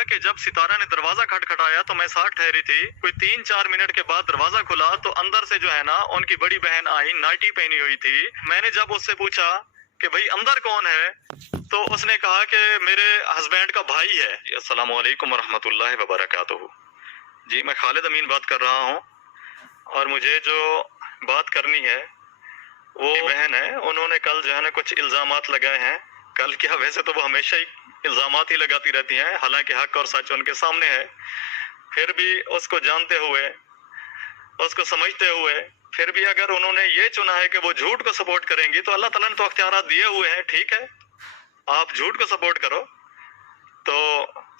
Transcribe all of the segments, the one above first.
कहा कि जब सितारा ने दरवाजा खटखटाया तो मैं साथ ठहरी थी। कोई 3-4 मिनट के बाद दरवाजा खुला तो अंदर से जो है ना उनकी बड़ी बहन आई, नाइटी पहनी हुई थी। मैंने जब उससे पूछा कि भाई अंदर कौन है, तो उसने कहा कि मेरे हस्बैंड का भाई है। अस्सलाम वालेकुम रहमतुल्लाहि व बरकातुहू। जी, मैं खालिद अमीन बात कर रहा हूँ और मुझे जो बात करनी है वो बहन है। उन्होंने कल जो है ना कुछ इल्जामात लगाए हैं। कल क्या, वैसे तो वो हमेशा ही इल्जामात ही लगाती रहती हैं, हालांकि हक और सच उनके सामने है। फिर भी उसको जानते हुए, उसको समझते हुए, फिर भी अगर उन्होंने ये चुना है कि वो झूठ को सपोर्ट करेंगी तो अल्लाह ताला ने तो अख्तियारात दिए हुए हैं। ठीक है, आप झूठ को सपोर्ट करो तो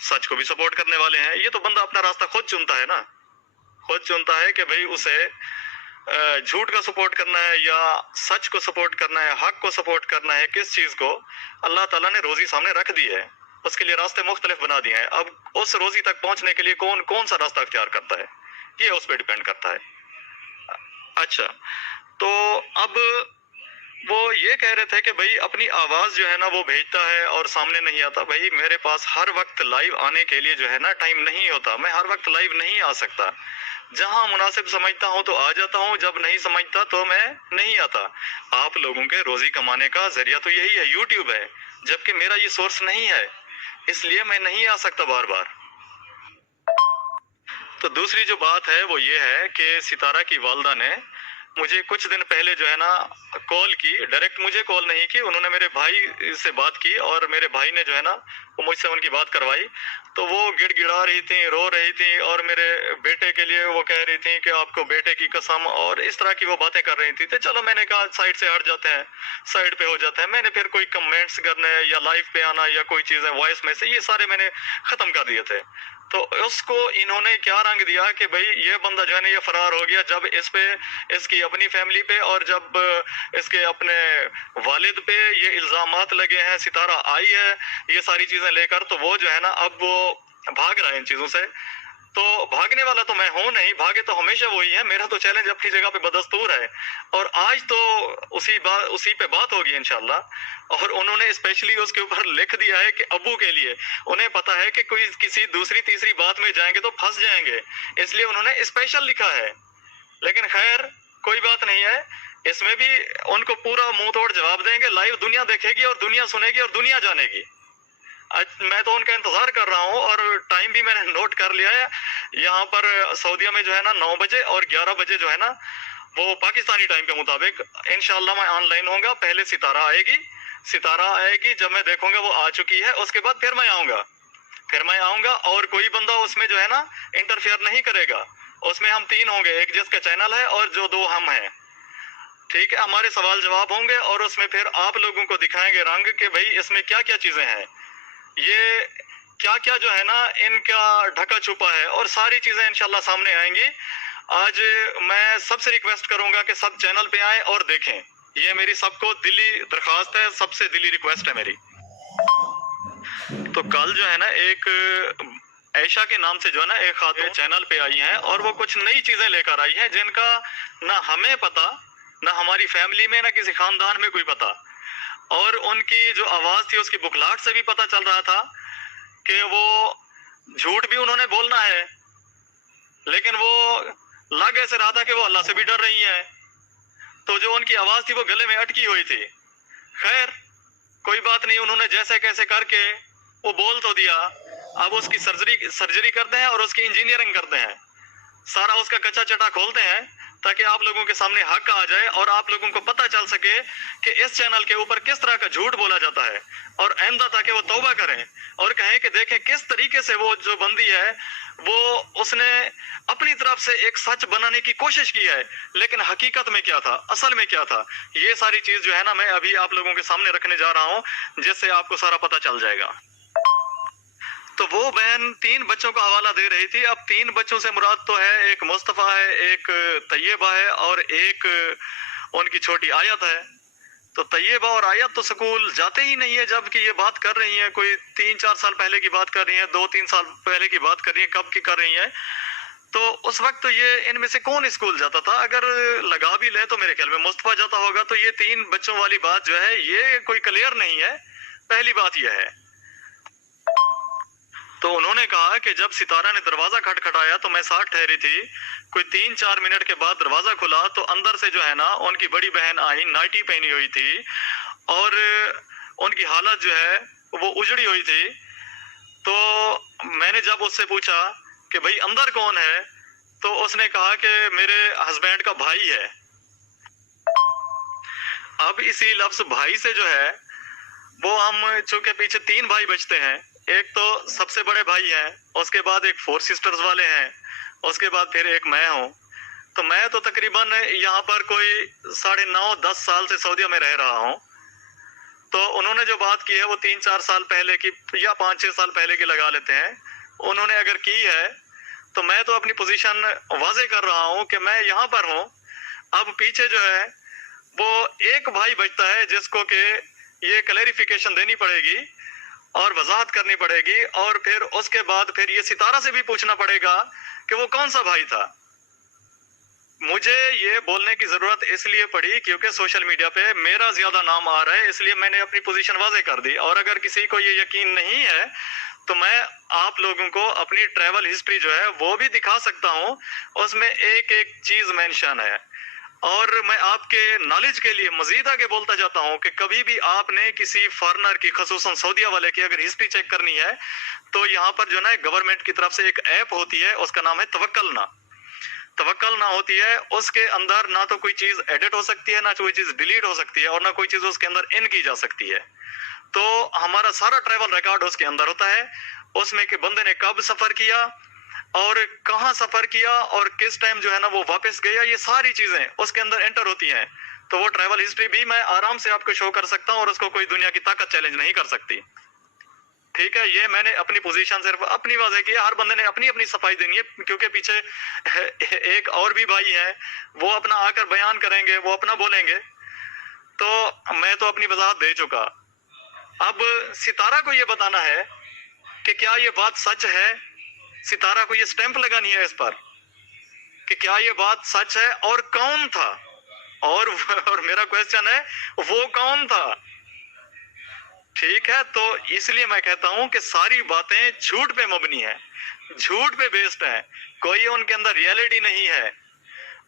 सच को भी सपोर्ट करने वाले हैं। ये तो बंदा अपना रास्ता खुद चुनता है ना, खुद चुनता है कि भाई उसे झूठ का सपोर्ट करना है या सच को सपोर्ट करना है, हक को सपोर्ट करना है। किस चीज को अल्लाह ताला ने रोजी सामने रख दी है, उसके लिए रास्ते मुख्तलिफ बना दिए हैं। अब उस रोजी तक पहुंचने के लिए कौन कौन सा रास्ता अख्तियार करता है, ये उस पर डिपेंड करता है। अच्छा, तो अब वो ये कह रहे थे कि भाई अपनी आवाज जो है ना वो भेजता है और सामने नहीं आता। भाई मेरे पास हर वक्त लाइव आने के लिए जो है ना टाइम नहीं होता, मैं हर वक्त लाइव नहीं आ सकता। जहां मुनासिब समझता हूं तो आ जाता हूं, जब नहीं समझता तो मैं नहीं आता। आप लोगों के रोजी कमाने का जरिया तो यही है, यूट्यूब है, जबकि मेरा ये सोर्स नहीं है, इसलिए मैं नहीं आ सकता बार बार। तो दूसरी जो बात है वो ये है कि सितारा की वालदा ने मुझे कुछ दिन पहले जो है ना कॉल की, डायरेक्ट मुझे कॉल नहीं की, उन्होंने मेरे भाई से बात की और मेरे भाई ने जो है ना वो मुझसे उनकी बात करवाई। तो वो गिड़गिड़ा रही थी, रो रही थी और मेरे बेटे के लिए वो कह रही थी कि आपको बेटे की कसम, और इस तरह की वो बातें कर रही थी। तो चलो मैंने कहा साइड से हट जाते हैं, साइड पे हो जाते हैं। मैंने फिर कोई कमेंट्स करने या लाइव पे आना या कोई चीजें वॉइस में से, ये सारे मैंने खत्म कर दिए थे। तो उसको इन्होंने क्या रंग दिया कि भाई ये बंदा जो है ना ये फरार हो गया, जब इस पे, इसकी अपनी फैमिली पे और जब इसके अपने वालिद पे ये इल्जामात लगे हैं, सितारा आई है ये सारी चीजें लेकर, तो वो जो है ना अब वो भाग रहा है इन चीजों से। तो भागने वाला तो मैं हूं नहीं, भागे तो हमेशा वही है। मेरा तो चैलेंज अपनी जगह पे बदस्तूर है और आज तो उसी पे बात होगी इंशाल्लाह। और उन्होंने स्पेशली उसके ऊपर लिख दिया है कि अबू के लिए, उन्हें पता है कि कोई किसी दूसरी तीसरी बात में जाएंगे तो फंस जाएंगे, इसलिए उन्होंने स्पेशल लिखा है। लेकिन खैर कोई बात नहीं है, इसमें भी उनको पूरा मुंह तोड़ जवाब देंगे। लाइव दुनिया देखेगी और दुनिया सुनेगी और दुनिया जानेगी। मैं तो उनका इंतजार कर रहा हूँ और टाइम भी मैंने नोट कर लिया है। यहाँ पर सऊदीया में जो है ना 9 बजे और 11 बजे जो है ना वो पाकिस्तानी टाइम के मुताबिक इंशाल्लाह मैं ऑनलाइन होऊंगा। पहले सितारा आएगी, जब मैं देखूंगा वो आ चुकी है उसके बाद फिर मैं आऊंगा और कोई बंदा उसमें जो है ना इंटरफेयर नहीं करेगा। उसमें हम 3 होंगे, एक जिसका चैनल है और जो 2 हम हैं। ठीक है, हमारे सवाल जवाब होंगे और उसमें फिर आप लोगों को दिखाएंगे रंग कि भाई इसमें क्या क्या चीजें हैं, ये क्या क्या जो है ना इनका ढका छुपा है, और सारी चीजें इंशाल्लाह सामने आएंगी। आज मैं सबसे रिक्वेस्ट करूंगा कि सब चैनल पे आएं और देखें, ये मेरी सबको दिली दरखास्त है, सबसे दिली रिक्वेस्ट है मेरी। तो कल जो है ना एक ऐशा के नाम से जो है ना एक खातून चैनल पे आई हैं और वो कुछ नई चीजें लेकर आई हैं जिनका ना हमें पता, ना हमारी फैमिली में, ना किसी खानदान में कोई पता। और उनकी जो आवाज थी उसकी बुखलाहट से भी पता चल रहा था कि वो झूठ भी उन्होंने बोलना है, लेकिन वो लग ऐसे रहा था कि वो अल्लाह से भी डर रही हैं। तो जो उनकी आवाज थी वो गले में अटकी हुई थी। खैर कोई बात नहीं, उन्होंने जैसे कैसे करके वो बोल तो दिया। अब उसकी सर्जरी करते हैं और उसकी इंजीनियरिंग करते हैं, सारा उसका कच्चा चटा खोलते हैं ताकि आप लोगों के सामने हक आ जाए और आप लोगों को पता चल सके कि इस चैनल के ऊपर किस तरह का झूठ बोला जाता है। और आइंदा ताकि वो तौबा करें और कहें कि देखें किस तरीके से वो जो बंदी है वो उसने अपनी तरफ से एक सच बनाने की कोशिश की है, लेकिन हकीकत में क्या था, असल में क्या था, ये सारी चीज जो है ना मैं अभी आप लोगों के सामने रखने जा रहा हूँ, जिससे आपको सारा पता चल जाएगा। तो वो बहन 3 बच्चों का हवाला दे रही थी। अब 3 बच्चों से मुराद तो है, एक मुस्तफा है, एक तैयबा है और एक उनकी छोटी आयत है। तो तैयबा और आयत तो स्कूल जाते ही नहीं है, जबकि ये बात कर रही हैं, कोई 3-4 साल पहले की बात कर रही हैं, 2-3 साल पहले की बात कर रही हैं, कब की कर रही हैं। तो उस वक्त तो ये इनमें से कौन स्कूल जाता था? अगर लगा भी ले तो मेरे ख्याल में मुस्तफा जाता होगा। तो ये 3 बच्चों वाली बात जो है ये कोई क्लियर नहीं है, पहली बात यह है। تو انہوں نے کہا کہ جب ستارہ نے دروازہ کھٹکھٹایا تو میں ساتھ ٹھہری تھی، کوئی 3-4 منٹ کے بعد دروازہ کھلا تو اندر سے جو ہے نا ان کی بڑی بہن آئی، نائٹی پہنی ہوئی تھی اور ان کی حالت جو ہے وہ اجڑی ہوئی تھی. تو میں نے جب اس سے پوچھا کہ بھائی اندر کون ہے، تو اس نے کہا کہ میرے ہسبینڈ کا بھائی ہے. اب اسی لفظ بھائی سے جو ہے وہ ہم چونکہ پیچھے 3 بھائی بچتے ہیں، ایک تو سب سے بڑے بھائی ہیں، اس کے بعد ایک 4 سسٹرز والے ہیں، اس کے بعد پھر ایک میں ہوں. تو میں تو تقریباً یہاں پر کوئی 9.5-10 سال سے سعودیہ میں رہ رہا ہوں. تو انہوں نے جو بات کی ہے وہ 3-4 سال پہلے کی یا 5-6 سال پہلے کی لگا لیتے ہیں. انہوں نے اگر کی ہے تو میں تو اپنی پوزیشن واضح کر رہا ہوں کہ میں یہاں پر ہوں. اب پیچھے جو ہے وہ ایک بھائی بچتا ہے جس کو کہ یہ کلیریفیکیشن دینی پڑے گی اور وضاحت کرنی پڑے گی، اور پھر اس کے بعد پھر یہ ستارہ سے بھی پوچھنا پڑے گا کہ وہ کون سا بھائی تھا. مجھے یہ بولنے کی ضرورت اس لیے پڑی کیونکہ سوشل میڈیا پہ میرا زیادہ نام آ رہا ہے، اس لیے میں نے اپنی پوزیشن واضح کر دی. اور اگر کسی کو یہ یقین نہیں ہے تو میں آپ لوگوں کو اپنی ٹریول ہسٹری جو ہے وہ بھی دکھا سکتا ہوں، اس میں ایک ایک چیز مینشن ہے. اور میں آپ کے نالج کے لیے مزید آگے بولتا جاتا ہوں کہ کبھی بھی آپ نے کسی فارنر کی، خصوصاً سعودیہ والے کی اگر ہسٹری چیک کرنی ہے تو یہاں پر جو نا گورنمنٹ کی طرف سے ایک ایپ ہوتی ہے، اس کا نام ہے توکلنا. توکلنا ہوتی ہے، اس کے اندر نہ تو کوئی چیز ایڈٹ ہو سکتی ہے، نہ کوئی چیز ڈیلیٹ ہو سکتی ہے، اور نہ کوئی چیز اس کے اندر ان کی جا سکتی ہے. تو ہمارا سارا ٹریول ریکارڈ اس کے اندر ہوتا ہے، اس میں کہ بندے نے کب سفر کیا اور کہاں سفر کیا اور کس ٹائم جو ہے نا وہ واپس گیا، یہ ساری چیزیں اس کے اندر انٹر ہوتی ہیں. تو وہ ٹریول ہسٹری بھی میں آرام سے آپ کو شو کر سکتا ہوں اور اس کو کوئی دنیا کی طاقت چیلنج نہیں کر سکتی. ٹھیک ہے، یہ میں نے اپنی پوزیشن صرف اپنی واضح کی ہے. ہر بندے نے اپنی اپنی صفائی دینی ہے کیونکہ پیچھے ایک اور بھی بھائی ہیں، وہ اپنا آ کر بیان کریں گے، وہ اپنا بولیں گے. تو میں تو اپنی وضاحت دے چکا. اب ستارہ کو یہ بتانا ہے کہ کیا یہ بات سچ ہے، ستارہ کو یہ سٹیمپ لگانی ہے اس پر کہ کیا یہ بات سچ ہے اور کون تھا. اور میرا کویسچن ہے وہ کون تھا. ٹھیک ہے، تو اس لیے میں کہتا ہوں کہ ساری باتیں جھوٹ پہ مبنی ہیں، جھوٹ پہ بیسڈ ہیں، کوئی ان کے اندر ریئلٹی نہیں ہے.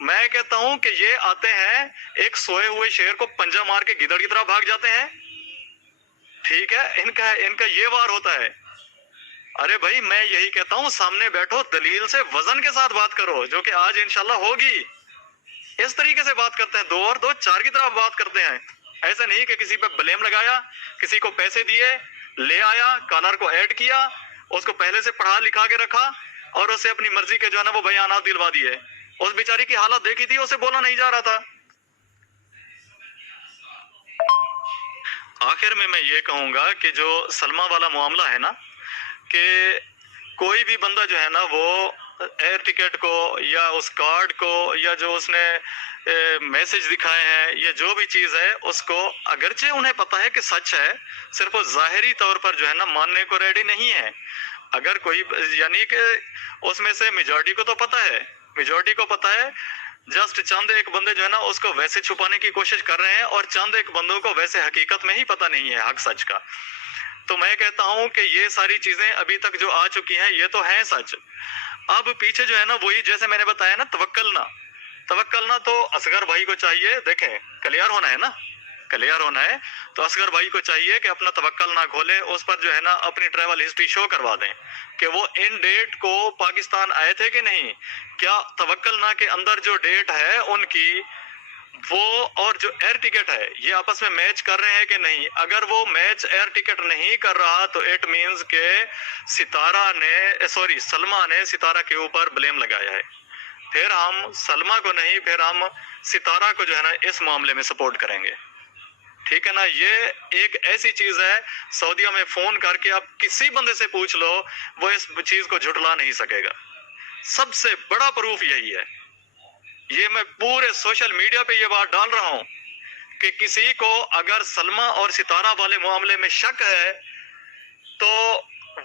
میں کہتا ہوں کہ یہ آتے ہیں ایک سوئے ہوئے شیر کو پنجہ مار کے گدڑ کی طرح بھاگ جاتے ہیں. ٹھیک ہے، ان کا یہ وار ہوتا ہے. ارے بھائی میں یہی کہتا ہوں سامنے بیٹھو، دلیل سے وزن کے ساتھ بات کرو، جو کہ آج انشاءاللہ ہوگی. اس طریقے سے بات کرتے ہیں، 2 اور 2 4 کی طرح بات کرتے ہیں. ایسے نہیں کہ کسی پہ بلیم لگایا، کسی کو پیسے دیے، لے آیا، کالر کو ایڈ کیا، اس کو پہلے سے پڑھا لکھا کے رکھا اور اسے اپنی مرضی کے جو ہے نا وہ بیانات دلوا دیے. اس بیچاری کی حالت دیکھی تھی، اسے بولا نہیں جا رہا تھا. آخر میں یہ کہوں گا کہ جو سلمہ والا معاملہ ہے نا، کہ کوئی بھی بندہ جو ہے نا وہ ایئر ٹکٹ کو یا اس کارڈ کو یا جو اس نے میسج دکھائے ہیں یا جو بھی چیز ہے، اس کو اگرچہ انہیں پتا ہے کہ سچ ہے، صرف وہ ظاہری طور پر جو ہے نا ماننے کو ریڈی نہیں ہے. اگر کوئی یعنی کہ اس میں سے میجورٹی کو تو پتا ہے، میجورٹی کو پتا ہے، جسٹ چند ایک بندے جو ہے نا اس کو ویسے چھپانے کی کوشش کر رہے ہیں اور چند ایک بندوں کو ویسے حقیقت میں ہی پتا نہیں ہے حق سچ کا. تو میں کہتا ہوں کہ یہ ساری چیزیں ابھی تک جو آ چکی ہیں یہ تو ہیں سچ. اب پیچھے جو ہے نا وہی جیسے میں نے بتایا نا توکلنا تو اصغر بھائی کو چاہیے، دیکھیں کلیئر ہونا ہے نا، کلیئر ہونا ہے تو اصغر بھائی کو چاہیے کہ اپنا توکل نہ کھولے، اس پر جو ہے نا اپنی ٹریول ہسٹری شو کروا دیں کہ وہ ان ڈیٹ کو پاکستان آئے تھے کہ نہیں، کیا توکلنا کے اندر جو ڈیٹ ہے ان کی وہ اور جو ایئر ٹکٹ ہے یہ آپس میں میچ کر رہے ہیں کہ نہیں. اگر وہ میچ ایئر ٹکٹ نہیں کر رہا تو اٹ مینز کہ سلمہ نے ستارہ کے اوپر بلیم لگایا ہے. پھر ہم سلمہ کو نہیں، پھر ہم ستارہ کو جو ہے نا اس معاملے میں سپورٹ کریں گے. ٹھیک ہے نا، یہ ایک ایسی چیز ہے سعودیہ میں فون کر کے آپ کسی بندے سے پوچھ لو، وہ اس چیز کو جھٹلا نہیں سکے گا. سب سے بڑا پروف یہی ہے. یہ میں پورے سوشل میڈیا پہ یہ بات ڈال رہا ہوں کہ کسی کو اگر سلمہ اور ستارہ والے معاملے میں شک ہے تو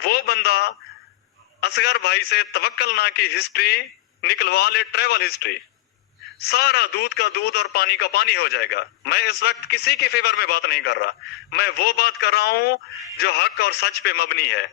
وہ بندہ اصغر بھائی سے توکلنا کی ہسٹری نکلوا لے، ٹریول ہسٹری. سارا دودھ کا دودھ اور پانی کا پانی ہو جائے گا. میں اس وقت کسی کے فیور میں بات نہیں کر رہا، میں وہ بات کر رہا ہوں جو حق اور سچ پہ مبنی ہے.